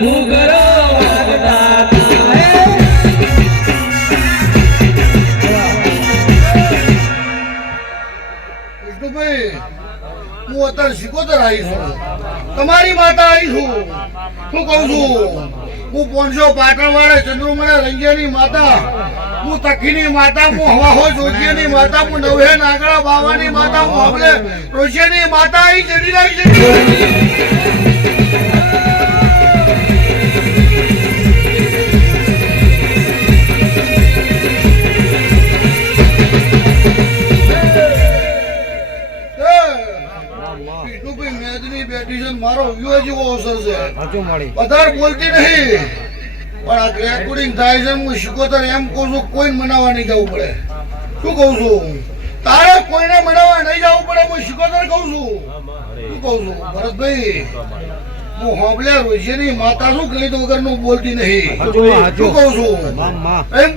ઘૂઘરો વાગતા વિષ્ણુભાઈ હું અત્યારે શીખોતર આવી છું તમારી માતા આવી છું શું કહું છું હું પોંચો પાટણ વાળે ચંદ્રમણા રંગિયાની માતા હું તકીની માતા હું હવાહો જોશીની માતા હું નવહે નાગડા બાવાની માતા હું હવલે રોશિયાની માતા આવી ચડી રહી છે મારો વ્યૂ જેવો અવસર છે વધારે બોલતી નહીં પણ આ રેકોર્ડિંગ થાય છે હું શીખોતર એમ કહું છું કોઈ મનાવવા નહીં જવું પડે શું કહું છું તારે કોઈને મનાવવા નહીં જવું પડે હું શીખોતર કહું છું શું કહું છું ભરતભાઈ હું હોંભલ્યા રોશિયાની માતા શું ગણિત વગરનું બોલતી નહીં શું કહું છું એમ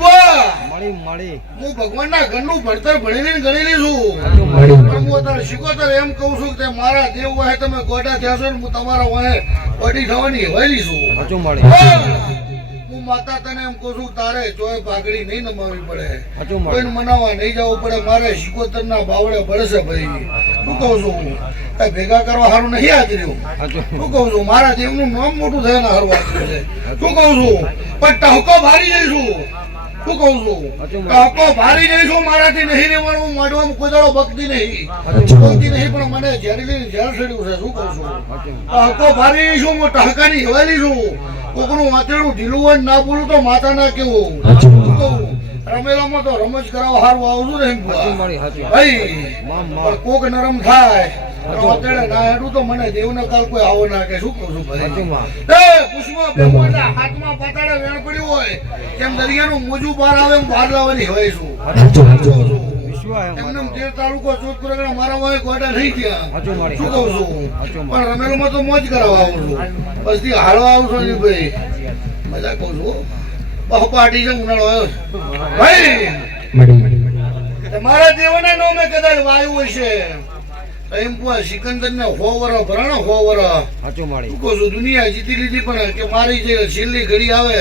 હું ભગવાનના ઘરનું ભણતર ભણીને ગણેલી છું પણ હું અત્યારે શીખોતર એમ કહું છું કે મારા દેવ વાહે તમે ગોડા થયા છો ને હું તમારા વાહે ગોડી થવાની હવેલી છું હું માતા તને એમ કહું છું તારે ચોય પાઘડી નહીં નમાવી પડે કોઈને મનાવવા નહીં જવું પડે મારે શીખોતર ના બાવડે પડશે ભાઈ શું કહું છું ભેગા કરવા સારું નહીં હાજર્યું શું કહું છું મારા દેવનું નામ મોટું થઈને સારું હાજર્યું છે શું કહું છું પણ ટહકો ભારી જઈશું શું કહું છું ટહકો ભારી જઈશું મારાથી નહીં રહેવાનું મોઢવામાં કોઈ દાડો બકતી નહીં બોલતી નહીં પણ મને ઝેર ચડ્યું છે શું કહું છું ટહકો ભારી જઈશું હું ટહકાની હવેલી છું કોકનું વાંચેલું ઢીલું હોય ના બોલું તો માતા ના કેવું શું કહું રમેલામાં તો રમજ કરાવવા સારું આવશું ને ભાઈ કોક નરમ થાય ના હેડું તો મને દેવને કાલ કોઈ આવો ના કે શું કહું છું ભાઈ પુષ્પમાં બેવું હાથમાં પાતાડે વેણ પડ્યું હોય કેમ દરિયાનું મોજું બહાર આવે એમ બહાર લાવવાની હોય છું એમને 13 તાલુકો જોધપુર મારા વાય ગોડા નહીં ગયા શું કહું છું પણ રમેલામાં તો મોજ કરાવવા આવું છું પછી હાલવા આવું છું ભાઈ મજા કહું છું બહુ પાર્ટી છે ઉનાળો આવ્યો ભાઈ મારા દેવના નામે કદાચ વાયુ હોય છે એમ સિકંદર ને 100 વર્ષ ભરાણો 100 વર્ષ દુનિયા જીતી લીધી પણ કે મારી જે છેલ્લી ઘડી આવે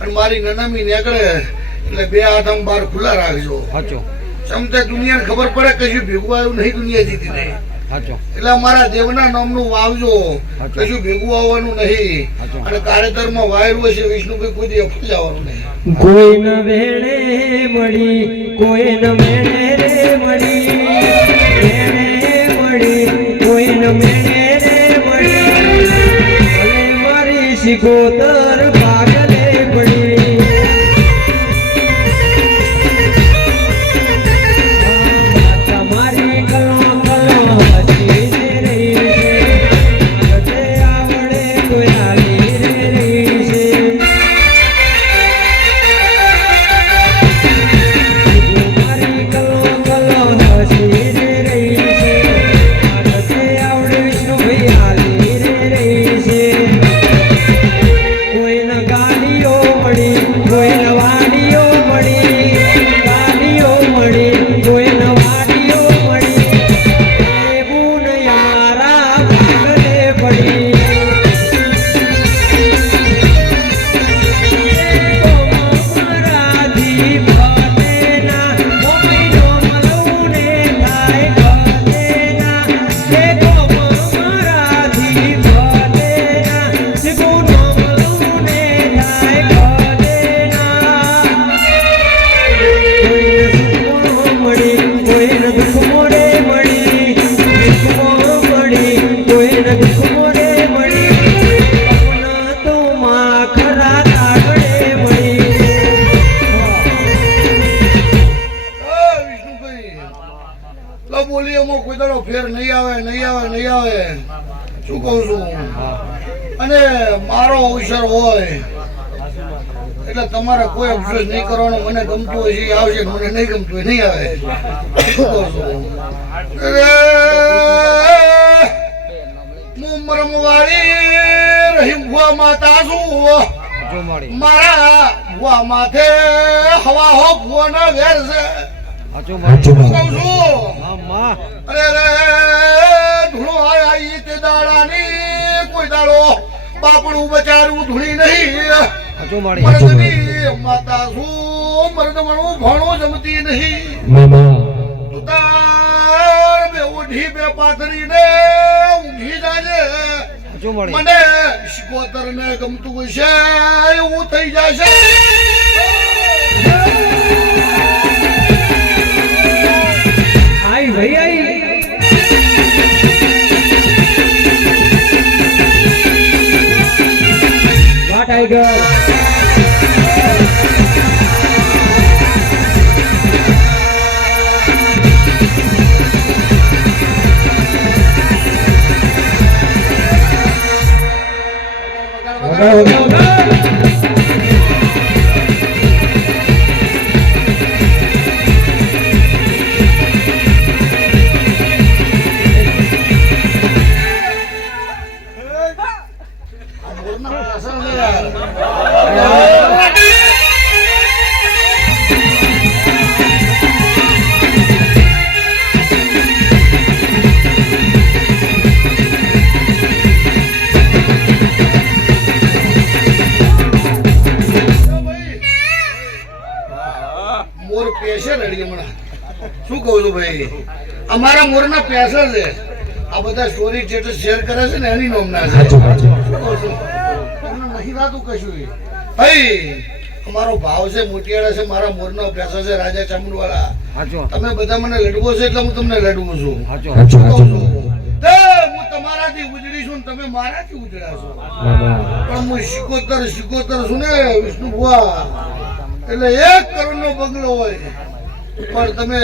અને મારી નનામી નીકળે એટલે બે હાથ આમ બહાર ખુલ્લા રાખજો સમતે દુનિયાને ખબર પડે કશું ભેગું આવ્યું નહીં દુનિયા જીતી નહીં એટલે અમારા દેવના નામનું વાવજો કશું ભેગું આવવાનું નહીં અને કાર્યકરમાં વાયરું હશે વિષ્ણુભાઈ કોઈ દી જવાનું નહીં કોઈ ન વેણે મળી કોઈ ન વેણે રે મળી કોઈ ન મેળે રે મળી મારી શીખોતર ભાગલે પડી તમારી કલો હસી રહી છે આવડે કોઈ આવી રહી છે મારી કલો હસી રહી ફેર નહીં આવે શું કહું છું અને મારો અવસર હોય એટલે તમારે કોઈ અફસોસ નહીં કરવાનો મને ગમતું હોય છે આવશે મને નહીં ગમતું હોય નહીં આવે શું કહું છું હું મરમવાળી રહી ભુવા માતા છું મારા ભુવા માથે હવા હો ભુવાના વેર છે અરે ધૂળો આયા તે દાડાની કોઈ દાડો બાપણું બચારું ધૂણી નહીં હાચું માળી મરદની માતા શું મરદમણું ભણું જમતી નહીં મામા તું તાર બે ઓઢી બે પાથરીને ઊંઘી જાજે હાચું માળી મને શિકોતર ને ગમતું હશે એવું થઈ જશે આઈ ભાઈ આઈ વાટ આઈ ગયો વગાડો, વગાડો, વગાડો. આ મોરના પાછળ ને યાર. મોર પેશે રડી હમણાં શું કહું છું ભાઈ અમારા મોરના પેસર છે આ બધા સ્ટોરી સ્ટેટસ શેર કરે છે ને એની નોમના છે હાચું, હાચું. શું કહું છું તમને નહીં થતું કશું ભાઈ અમારો ભાવ છે મોટિયાળા છે મારા મોરના પેસર છે રાજા ચામુંડવાળા હાચું તમે બધા મને લડવો છે એટલે હું તમને લડવું છું હાચું હાચું, શું કહું હાચું. છું? તે હું તમારાથી ઉજળી છું ને તમે મારાથી ઉજળા છો મામા પણ હું શિકોતર છું ને વિષ્ણુ ભુવા એટલે 1 કરોડનો બંગલો હોય પણ તમે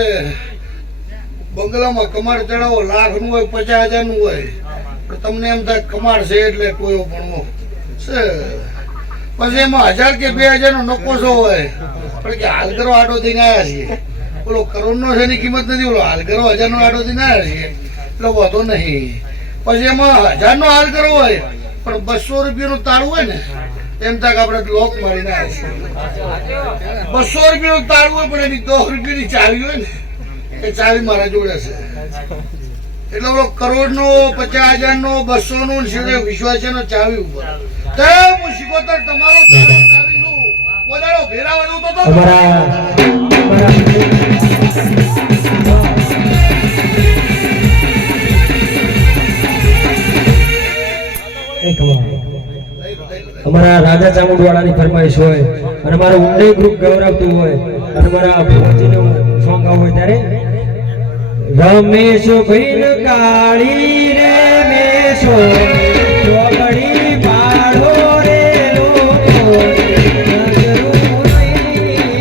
બંગલામાં કમાડ ચડાવો લાખનું હોય 50,000 નું હોય પણ તમને એમ થાય કમાડ છે એટલે કોયો ભણવો છે પછી એમાં 1000 કે 2000 નો નકોશો હોય પણ કે હાલ કરો આડો થઈને આવ્યા છીએ બોલો કરોડનો છે એની કિંમત નથી બોલો હાલ કરો 1000 નો આડો થઈને આવ્યા છીએ એટલે વાંધો નહીં પછી એમાં 1000 નો હાલ કરવો હોય પણ 200 રૂપિયાનું તાળું હોય ને એમ તક આપણે લોક મારીને આવ્યા છીએ 200 રૂપિયાનું તાળું હોય પણ એની 10 રૂપિયાની ચાવી હોય ને એ ચાવી મારા જોડે છે એટલે ઓલો કરોડનો 50,000 નો 200 નો છેડે વિશ્વાસ છે ને ચાવી ઉપર તે હું શિકોતર તમારો ચાવી છું પોતાનો ભેરા વધુ તો અમારા અમારા રાજા ચામુંડવાળાની ફરમાઈશ હોય અને મારું ઊંડે ગ્રુપ ગૌરવતું હોય અને મારા ભુવાજીનું સોંગ આવું હોય ત્યારે રમેશ ભાઈ કાળી રે મેશો ચોગડી પાડો રે લોકો નજરું નહીં રે.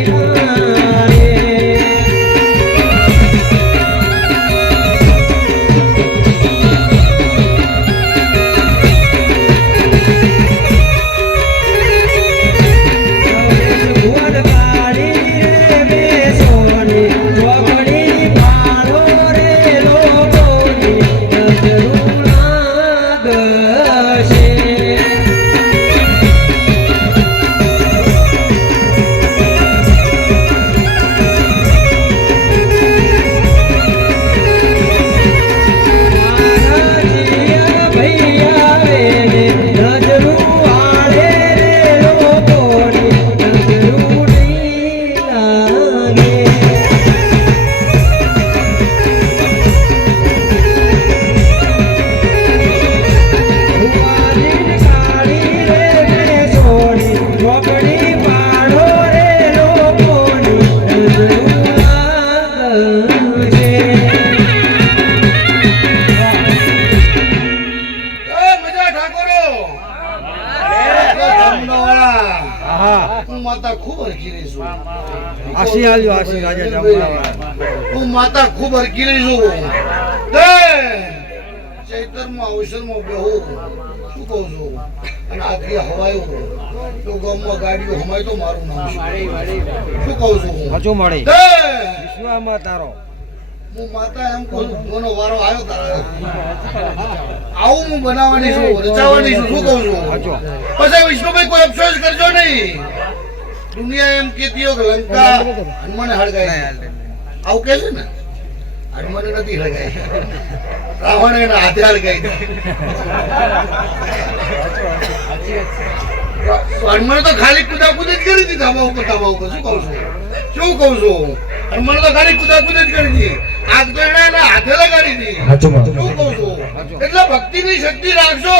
ભુવન કાળી રે મેશોની ચોગડી પાડો રે લોકોની નજરું લાગશે. મજા ઠાકોરો હા હું માતા ખૂબ હરખી રહી છું આશી આલ્યો આશી રાજા ચામુંડવાળા હું માતા ખૂબ હરખી રહી છું ચૈતરમાં અવસરમાં બેહું શું કહું છું અને આથી હવાયું તો ગામમાં ગાડીઓ હમાય તો મારું નામ શું કહું છું હું? હાચું માળી તે વિશ્વમાં તારો હું માતા એમ કહું છું કોનો વારો આવ્યો તારા આવું હું બનાવવાની છું રચાવવાની છું શું કહું છું હાચું પછી વિષ્ણુભાઈ કોઈ અફસોસ કરજો નહીં દુનિયા એમ કહેતી હોય કે લંકા હનુમાને હળગાઈ આવું કે છે ને હનુમાને નથી હળગાઈ રાવણ એના હાથે હળગાઈ હનુમાન તો ખાલી કુદાકુદ જ કરી હતી ધાબા ઉપર શું કહું છું હનુમાન તો ખાલી કુદાકુદ જ કરી હતી આગ તો એના હાથે લગાડી હતી શું કહું છું એટલે ભક્તિની શક્તિ રાખજો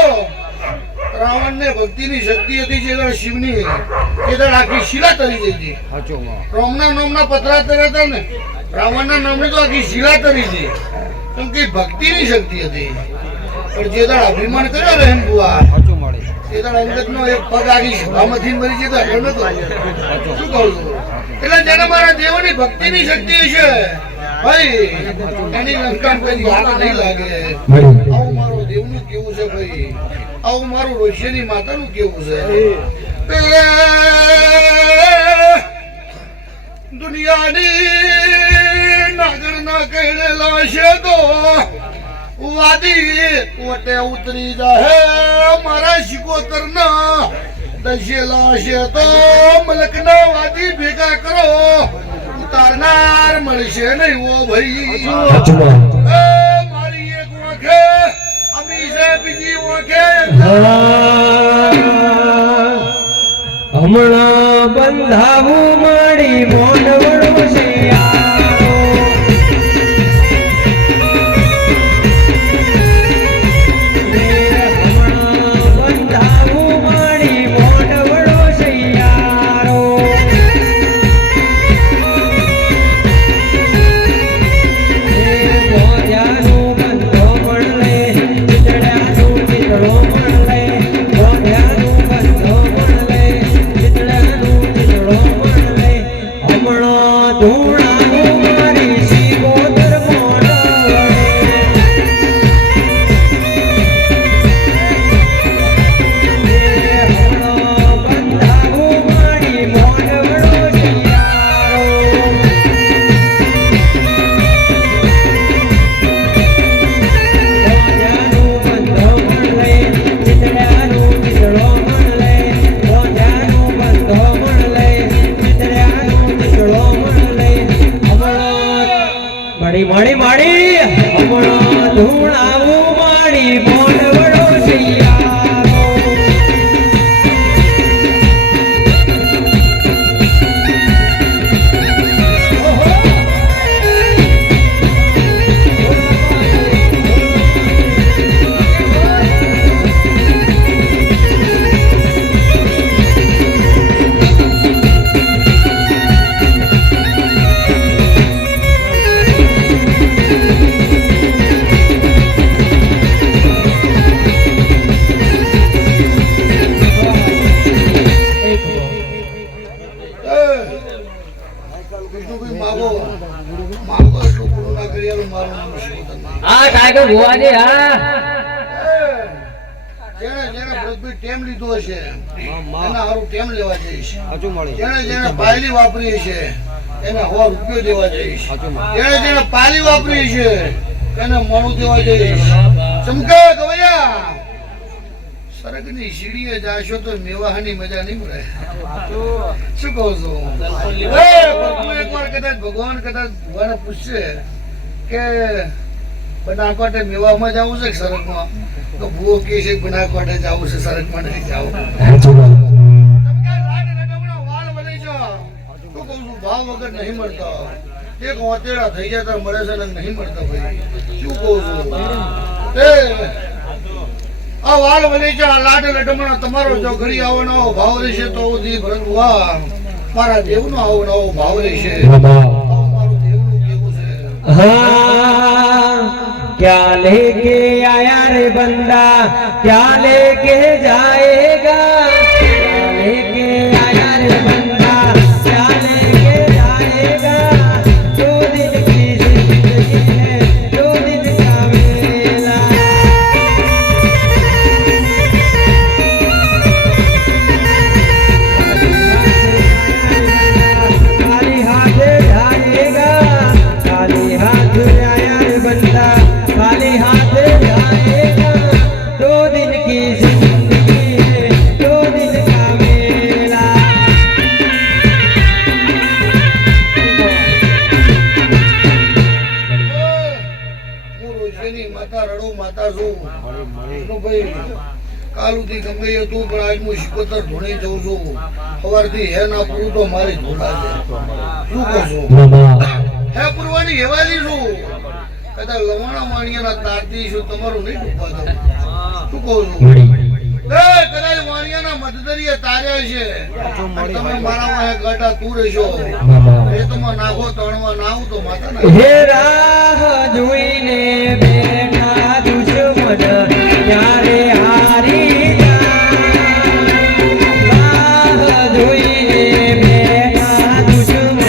રાવણ ને ભક્તિની શક્તિ હતી જે શિવની એ આખી શિલા તરી ગઈ હતી રોમના નામના પતરા તર્યા હતા ને રાવણના નામની તો આખી શિલા તરી હતી કેમ કે ભક્તિની શક્તિ હતી પણ જે દાડ અભિમાન કર્યો ને એમ બુઆ એ દાડ અંગતનો એક પગ આખી સભામાંથી મરી જતો એમ નતો શું કહું છું એટલે જેને મારા દેવની ભક્તિની શક્તિ છે ભાઈ એની લંકા કોઈ વાત નહીં લાગે આવું મારું દેવનું કેવું છે ભાઈ આવું મારું રોશિયાની માતાનું કેવું છે દુનિયાની નાગરના કહેલા છે તો વાદી કોટે ઉતરી જાય મારા શિકોતર ના દશેલા છે તો મલકના વાદી ભેગા કરો ઉતારનાર મળશે નહીં ઓ ભાઈ મારી એક વાંખે અમી છે બીજી વાંખે હમણાં બંધાવું મારી મોન વડો છે માડી માડી હમણાં ધૂણાવું માડી મોન વડો શિયાળો ભુવાજી હા જેને ભરતભાઈ ટેમ લીધો હશે એના હારું ટેમ લેવા જઈશ જેને પાયલી વાપરી છે એને 100 રૂપિયો દેવા જઈશ જેને પાયલી વાપરી છે એને મોણું દેવા જઈશ ચમકા ગવૈયા સરગની સીડીએ જાશો તો મેવાહાની મજા નહીં મળે શું કહું છું એકવાર કદાચ ભગવાન ભગવાને પૂછશે કે બનાસકાંઠે મેવામાં જવું છે સરગમાં તો ભૂવો કે છે બનાસકાંઠે જવું છે સરગમાં નહીં જવું ભાવ વગર નહીં મળતા એક વાતેડા થઈ જતા મળે છે નહીં મળતા ભાઈ શું કહું છું આ વાલ વળી છે લાડ લડમણા તમારો જો ઘડી આવો નવો ભાવ રહેશે તો ભરત મારા દેવનો આવો નવો ભાવ રહેશે મારું દેવનું કેવું છે क्या लेके आया रे बंदा क्या लेके जाएगा क्या लेके आया रे बंदा क्या लेके जाएगा जो दिन की जिंदगी है जो दिन का मेला खाली हाथ जाएगा खाली हाथ आया रे बंदा खाली हाथ जाएगा दो दिन की जिंदगी है दो કાલુથી ગમે એ તું પણ આજ હું શિકોતર ધોણી જઉં છું સવારથી હે ના પૂરું તો મારી ધોળા છે શું કહું છું હે પૂરવાની હેવાલી છું કદાચ લવાણા વાણિયાના તારતી છું તમારું નહીં ડૂબવા દઉં શું કહું છું કદાચ વાણિયાના મધદરીએ તાર્યા છે તમે મારા વાહે ગાટા તું રહેશો એ તો માં નાખો તણવા ના આવું તો માતા ના હે રાહ જોઈને બેઠા દુશ્મન ક્યારે હારી જાય રાહ જોઈને બેઠા દુશ્મન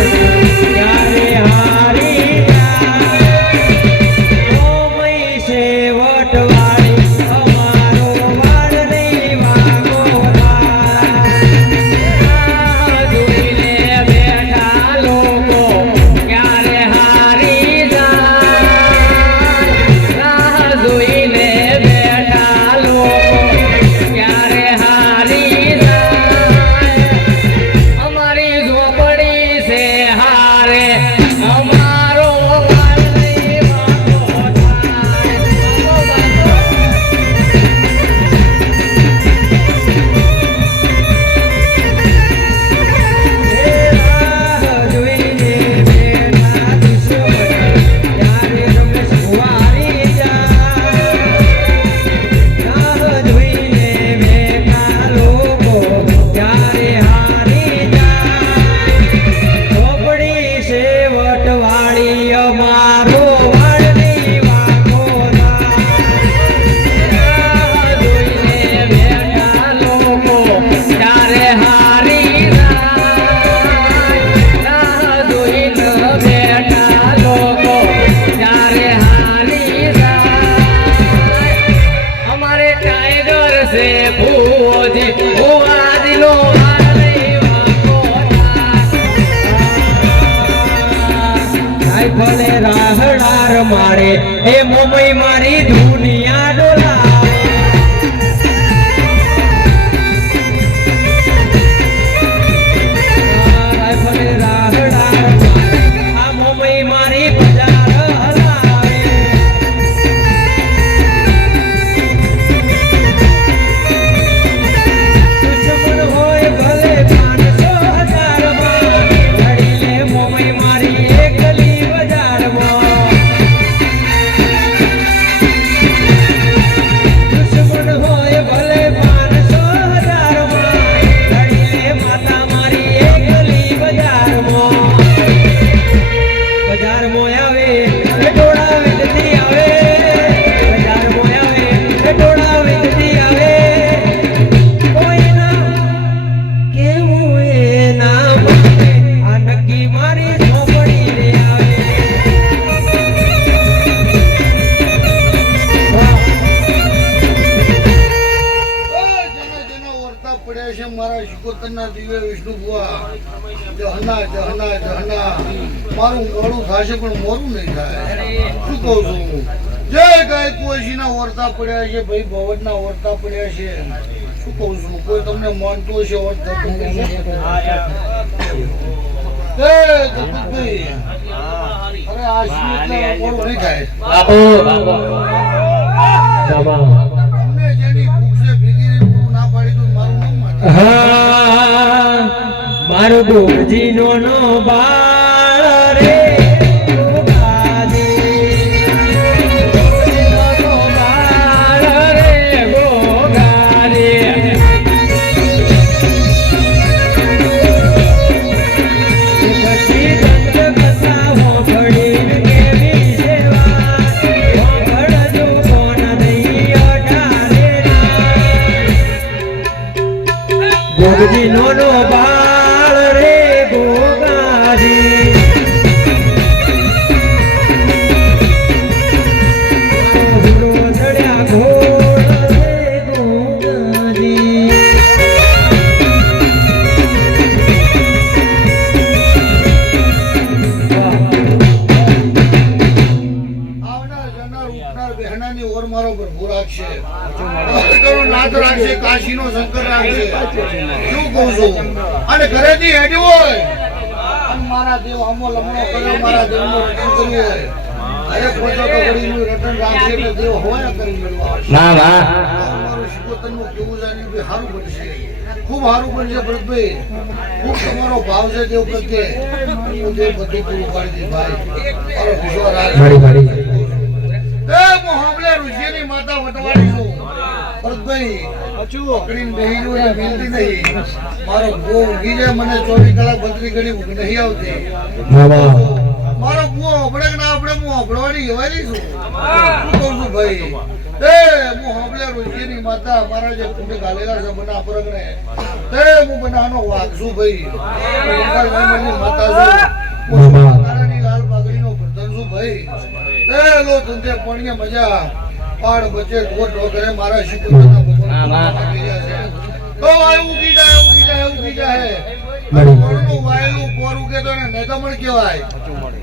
ક્યારે હારી જાય ઓમય શેવટ વાળી અમારો વાળ નહીં વાગો રાહ જોઈને બેઠા લોકો ક્યારે હારી જાય રાહ જોઈને બેઠા લોકો ક્યારે હારી જાય અમારી ઝોપડી છે હારે અમારો વાળ નહીં વાગો થાય અમારો વાળ નહીં વાગો જોઈને બેઠા લોકો ત્યારે હારી જાય જોઈને બેઠા લોકો ત્યારે હારી જાય અમારે ટાઈગર છે ભુવોજી ભુવાજીનો વાળ નહીં વાગો થાય ભલે રાહડાર મારે એ મોમઈ મારી દુનિયા ડોલાવે ભલે રાહડાર મારે આ મોમઈ મારી બજાર હલાવે દુશ્મન હોય ભલે 500,000 માં લડી લે મોમઈ મારી એકલી બજારમાં દુશ્મન હોય ભલે 500,000 માં લડી લે માતા મારી એકલી બજારમાં આવે એ ટોળા વિંદતી આવે બજારમાં આવે એ ટોળા વિંદતી આવે કોઈના કેવું એ ના માને આ નક્કી મારી ઝોપડી રે આવે જેના જેના વર્તા પડ્યા છે મારા શિકોતરના દિવ્ય વિષ્ણુ બુઆ જહના જહના જહના મારું મોડું થશે પણ મોરું નહીં થાય શું કહું છું જય ગાય કુંવરજીના વર્તા પડ્યા છે ભાઈ ભવનના વર્તા પડ્યા છે શું કહું છું કોઈ તમને માનતું હશે વર્તા જય જગતભાઈ અરે આ શિકોતર મોડું નહીં થાય તમને જેની ભૂખ છે ભીગી તું ના પાડી તો મારું નામ માને હા મારો ગોજી નો બાળ રે ગોગાજી નો બાળ રે ગોગાજી પછી દંત કસાવો ઘડી કેવી સેવા ભળજો કોણ નહીં અઢારે ગોગજી નો બાળ રે ગોગાજી ભૂલો ચડ્યા ઘોડ રે ગોગાજી આવનાર જનાર ઉઠનાર બહેનાની ઓર મારો પ્રભુ રાખશે કરું નાથ રાખશે કાશીનો શંકર રાખશે શું કહું છું અને ઘરેથી હેડ્યું હોય અને મારા દેવ હમો લમણો કર્યો મારા દેવનું રટણ કર્યું હોય અરે પોચો ટોકડીનું રટણ રાખશે એટલે દેવ હોય કરી મેળવા આવશે. વાહ વાહ મારું શિકોતરનું કેવું જાણ્યું કે સારું બનશે, ખૂબ સારું બનશે ભરતભાઈ. ખૂબ તમારો ભાવ છે દેવ પ્રત્યે. હું દેવ બધું પૂરું પાડી દઈશ ભાઈ. મારો વિશ્વાસ રાખ. એ હું હાંભળે ઋષિની માતા વટવાડી છું ભરતભાઈ. પકડીને બેહી રહ્યું એટલે મિલતી નહીં. મારો બહુ ઊંઘી જાય, મને 24 કલાક 32 ઘડી ઊંઘ નહીં આવતી. મારો બુઓ આપણે કે ના આપણે હું સાંભળવાની એવાય છું. શું કહું છું ભાઈ? એ હું સાંભળે રોજીની માતા મારા જે કુંડે ગાલેલા છે બના પરગણે તે હું બનાનો વાઘ છું ભાઈ. ગંગાની માતા છું. હું માતાની લાલ પાઘડીનો પ્રધાન છું ભાઈ. એ લો ધંધે પણીએ મજા પાડ બચે ઢોર ઢોકરે મારા શિકોતરના ભગવાન તો ઉગી જાય. કોણનું વાયેલું પોરું કે તો નેતામણ કહેવાય.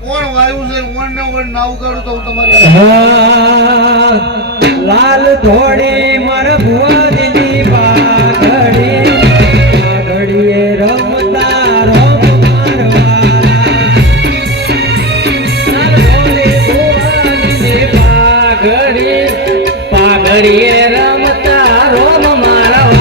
કોણ વાયુ છે કોણ ને કોણ ના ઉગાડું તો હું તમારી લાલ થોડી મર ભુવાજીની પાઘડી પાઘડીએ રમતા રોમ મારવા. લાલ થોડી ભુવાજીની પાઘડી પાઘડીએ રમતા રોમ મારવા.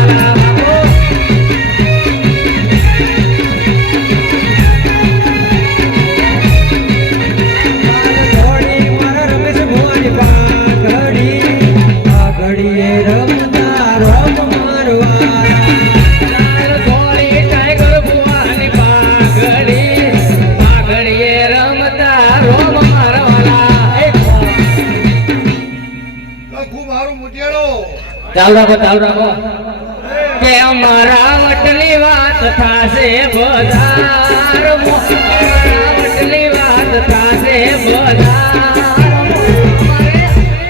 ચાલુ રાખો કે અમારા વટની વાત થાશે બજાર. વટની વાત થાશે બજાર.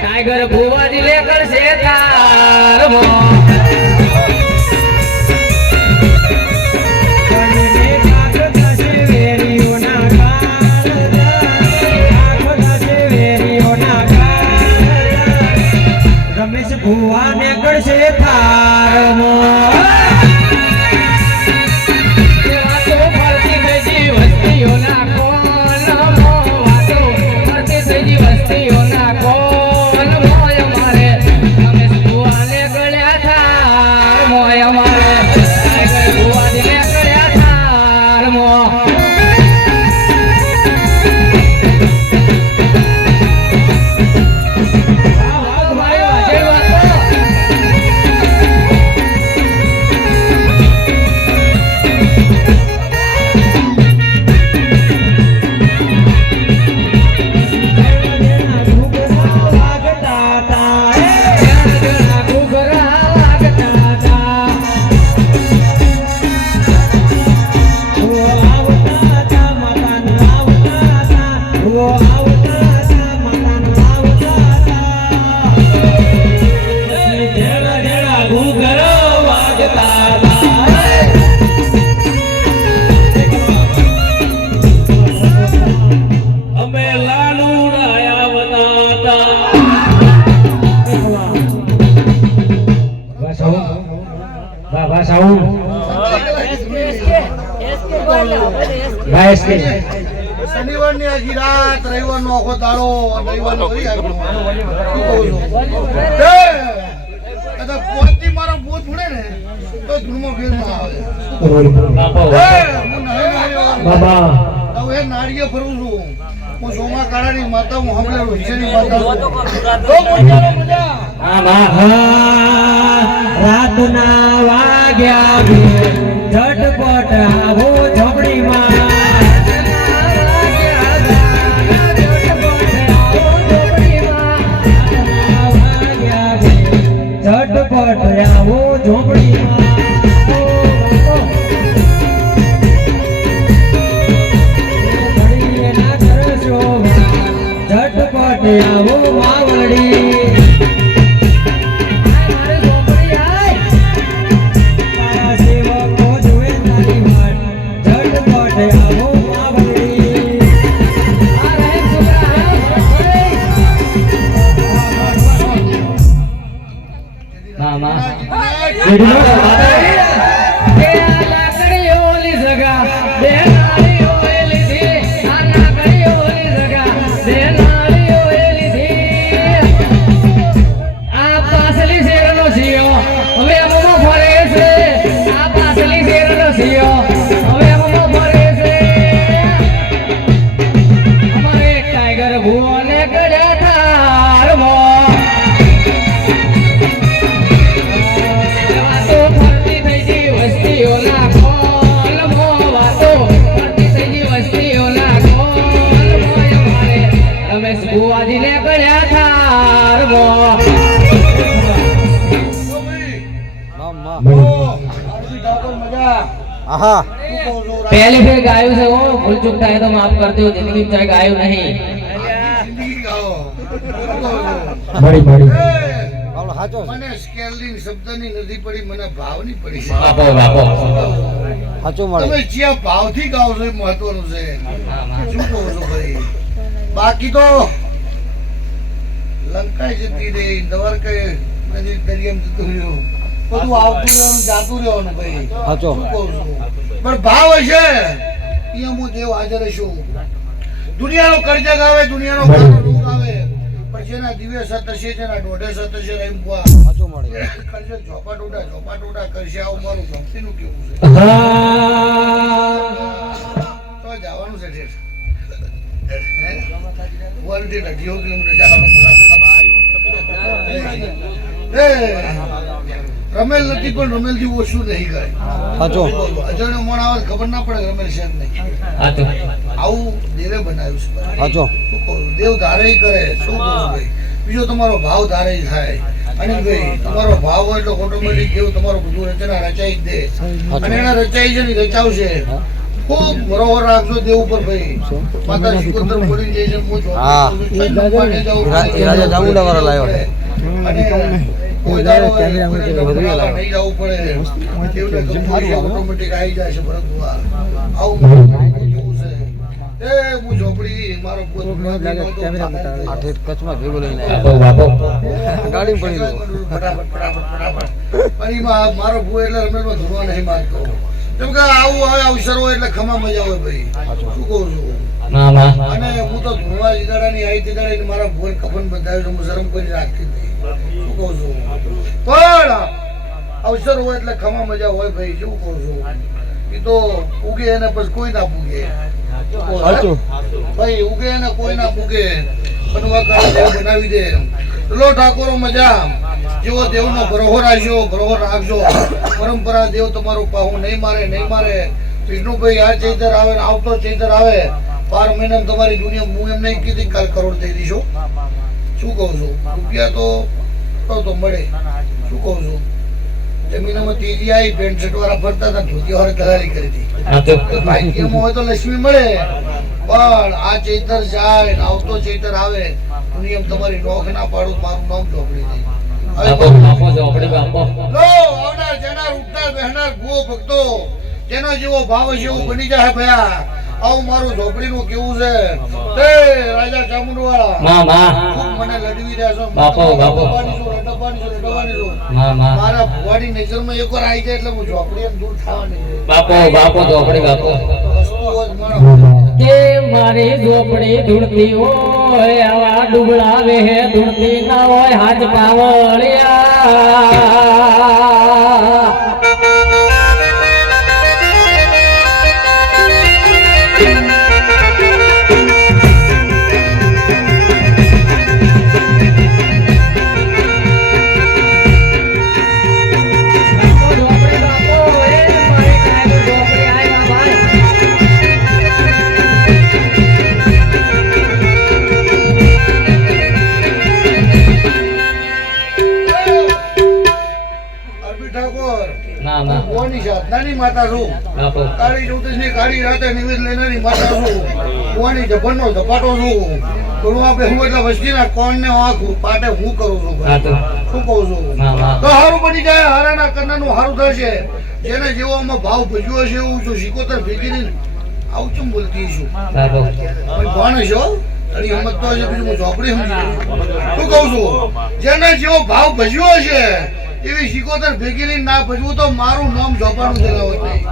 ટાઈગર ભુવાજી લે કરશે તાર રમેશ ભુવાને કરશે થાર શનિવારની આખી રાત રવિવારનો આખો દાડો રવિવારનો કરી આપ્યો. પોતી મારો બોધ ભણે ને તો ધૂળમાં ફેર ના આવે. હું એ નાળીએ ફરું છું. હું સોમા કાળાની માતા હું હમણાં વિષયની માતા રાતના વાગ્યા ઝટપટ આવો ઝોપડીમાં. ઝટપટ આવો ઝોપડીમાં. ઝટપટ આવો માવડી. તારા સેવકો જોવે તારી વાટ. ઝટપટ આવો માવડી. મામા રસિયો હવે હમો ભરે છે અમારે ટાઈગર ભૂને ગળ્યા થારમાં વાતો ફરતી થઈ ગઈ વસ્તીઓના કોલમાં વાતો ફરતી થઈ ગઈ વસ્તીઓના કોલમાં અમારે રમેશ ભુવાજીને ગળ્યા થારમાં આહા पहले फिर गायों से वो भूल चुकता है तो माफ कर दो जिंदगी में चाहे गायों नहीं જિંદગી ગાઓ बड़ी बड़ी આપણો સાચો છે મને સ્કેલિંગ શબ્દની નથી પડી મને ભાવની પડી છે बापो बापो સાચો મળે તમે જ્યાં ભાવથી ગાઓ છો એ મહત્વનું છે શું કહો છો ભાઈ બાકી તો લંકા જતી રહી દ્વારકા નદી દરિયામાં જતું રહ્યું બધું આવતું રહેવાનું જાતું રહેવાનું ભાઈ સાચો શું કહું છું પણ ભાવ હશે અહીંયા હું દેવ હાજર છું દુનિયાનો કરજગ આવે દુનિયાનો રોગ આવે પણ જેના દિવ્ય સત હશે જેના દોઢે સત હશે એમ બુઆ સાચો મળે કરજગ ઝોપા ટોડા કરશે આવું મારું ભક્તિનું કેવું છે તો જવાનું છે ઠેર વોરંટી 2 કિલોમીટર જવાનું રમેલ નથી પણ રમેલ થી ઓછું નહીં કરે સાચો અજાણ્યો મોણ આવે ખબર ના પડે રમેલ છે નહીં हाँ तो આવું દેવે બનાવ્યું છે સાચો શું કહું છું? દેવ ધારે કરે શું કહું છું ભાઈ બીજો તમારો ભાવ ધારે થાય અને ભાઈ તમારો ભાવ હોય એટલે ઓટોમેટિક દેવ તમારું બધું રચના રચાઈ જ દે અને એના રચાઈ છે ને રચાવશે ખૂબ બરોબર રાખજો દેવ ઉપર ભાઈ માતા શિકોતર પડી જાય છે હું હા. એ રાજા ચામુંડા વાળા લાવ્યો. અને કોઈ દાડો નહીં જવું પડે દેવને ગમતું ઓટોમેટિક આવી જાય છે ભરત બુઆ આવું કેવું છે એ હું ઝોપડી મારો પોત આ ઠેઠ કચ્છમાં ભેગો લઈને बापो बापो ગાડી પડી ગયો ફટાફટ મારો ભૂ એટલે રમેલમાં ધોરવા નહીં માંગતો કેમ કે આવું આવે અવસર હોય એટલે ખમા મજા હોય ભાઈ શું કહું છું मामा અને હું તો ધોરવા જીદાડાની આવી જીદાડાની મારા ભૂને કફન બંધાવ્યું છે હું શરમ કરી રાખતી નહીં શું કહું છું પણ અવસર હોય એટલે ખમા મજા હોય ભાઈ શું કહું છું એ તો ઉગે એને પછી કોઈ ના પૂગે સાચું ભાઈ ઉગે એને કોઈ ના પૂગે બનવા કરે દેવ બનાવી દે લો ઠાકોરો મજા જેવો દેવનો ભરોહો રાખજો પરંપરા દેવ તમારું પાહું નહીં મારે વિષ્ણુભાઈ આ ચૈતર આવે ને આવતો ચૈતર આવે 12 મહિના તમારી દુનિયા હું એમ નહીં કીધી કાલ કરોડ થઈ દીશો શું કહું છું રૂપિયા તો મળે શું કહું છું જમીનમાં તેજી આવી પેન્ટ શર્ટ વાળા ફરતા હતા ધોતી વાળા દલાલી કરી હતી हाँ तो ભાગ્યમાં હોય તો લક્ષ્મી મળે પણ આ ચૈતર જાય ને આવતો ચૈતર આવે નિયમ તમારી નોખ ના પાડું મારું નામ ચોપડી દે बापो बापो झोपड़ी बापो લો આવનાર જનાર ઉઠનાર બહેનાર ભૂવો ભક્તો જેનો જેવો ભાવ છે એવું બની જાય ભયા આવું મારું ઝોપડીનું કેવું છે તે રાજા ચામુંડવાળા मामा ખૂબ મને લડવી રહ્યા છો બાપો, બાપો. રડવાની છું मामा મારા ભુવાની નજરમાં એકવાર આવી જાય એટલે હું ઝોપડી એમ દૂર થવાની बापो बापो झोपड़ी बापो વસ્તુ હોય જ મારા કે મારી ઝોપડી ધૂળતી હોય આવા ડુબળા વેહે ધૂળતી ના હોય હાથ પાવળિયા અરબી ઠાકોર મામા ભુવાની સાધનાની માતા છું બાપો કાળી ચૌદશની કાળી રાતે નિવેદ લેનારી માતા છું ભુવાની જભરનો ઝપાટો છું ગુણવા બે હું એટલે વસ્તીના કોણને આંખ પાટે હું કરું છું હા તો શું કહું છું મામા તો હારું બની જાય હારાના કન્નાનું હારું થશે જેને જેવો આમાં ભાવ ભજ્યો છે એવું છું શિકોતર ભેગી આવું ચમ બોલતી છું બાપો પણ કોણ છો તારી હિંમત તો હશે બીજું હું ઝોપડી સમજી શું કહું છું જેને જેવો ભાવ ભજ્યો છે એવી શિકોતર ભેગી ના ભજવું તો મારું નામ ઝોપાનું જણાવત નહીં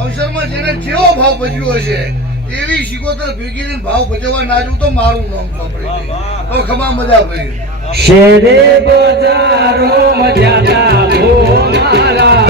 અવસરમાં જેને જેવો ભાવ ભજ્યો હશે એવી શિકોતર ભેગી ભાવ ભજવવા ના જવું તો મારું નામ ઝોપડી નહીં તો ખમા મજા ભાઈ શેરે બજારો મજાતા ભો મારા